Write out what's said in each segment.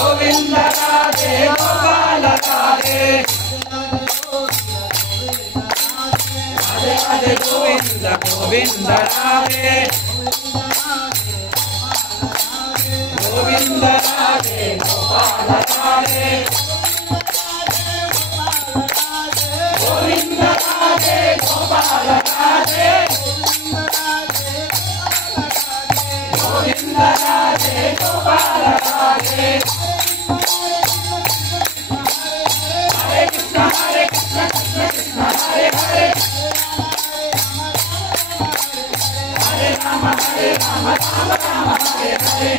गोविंद राधे गोपाल राधे राधे राधे गोविंद गोविंद राधे गोविंद राधे गोपाल राधे गोविंद राधे गोपाल राधे गोविंद राधे गोपाल राधे हरे Krishna Krishna Krishna Hare Hare Hare Ram Ram Ram Hare Hare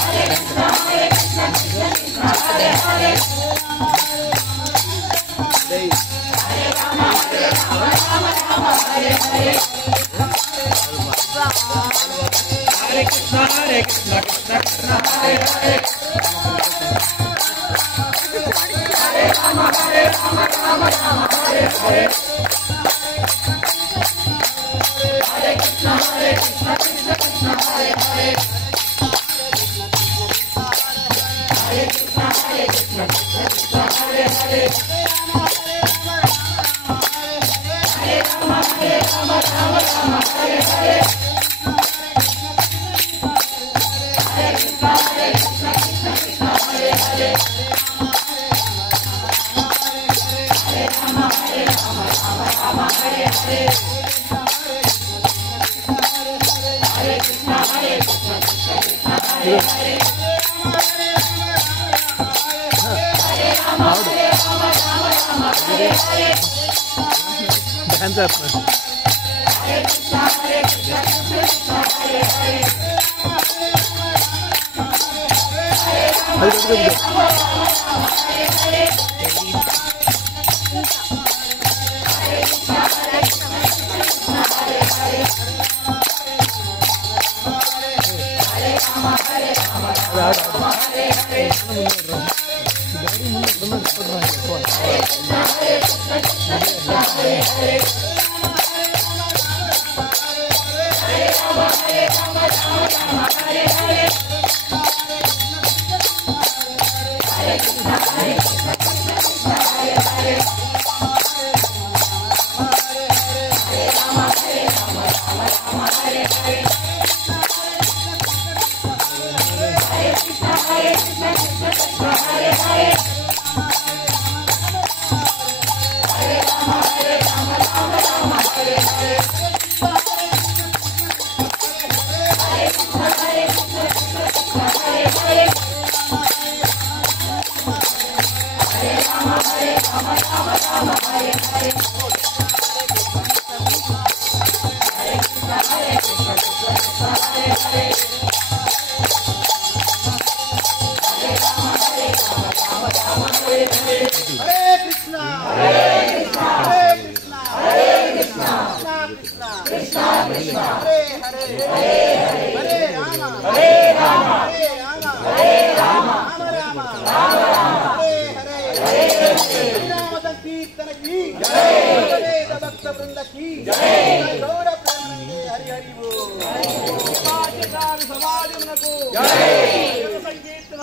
Hare Krishna Krishna Krishna Hare Hare Hare Ram Ram Ram Hare Hare Hare Krishna Krishna Krishna Hare Hare Hare Ram Ram Ram Hare Hare Hare Krishna Krishna Krishna Hare Hare Hare Krishna Krishna Krishna Hare Hare Hare Ram Ram Ram Hare Hare Hare Krishna Krishna Krishna Hare Hare Hare Ram Ram Hare Hare Hare Krishna Krishna Krishna Hare Hare Hare Ram Ram Hare Hare hands up हरे कृष्ण कृष्ण कृष्ण हरे हरे हरे राम हरे हरे हरे कृष्ण कृष्ण हरे हरे हरे राम हरे हरे हरे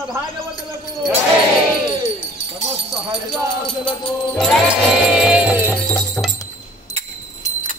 भागवत समस्त हरिदास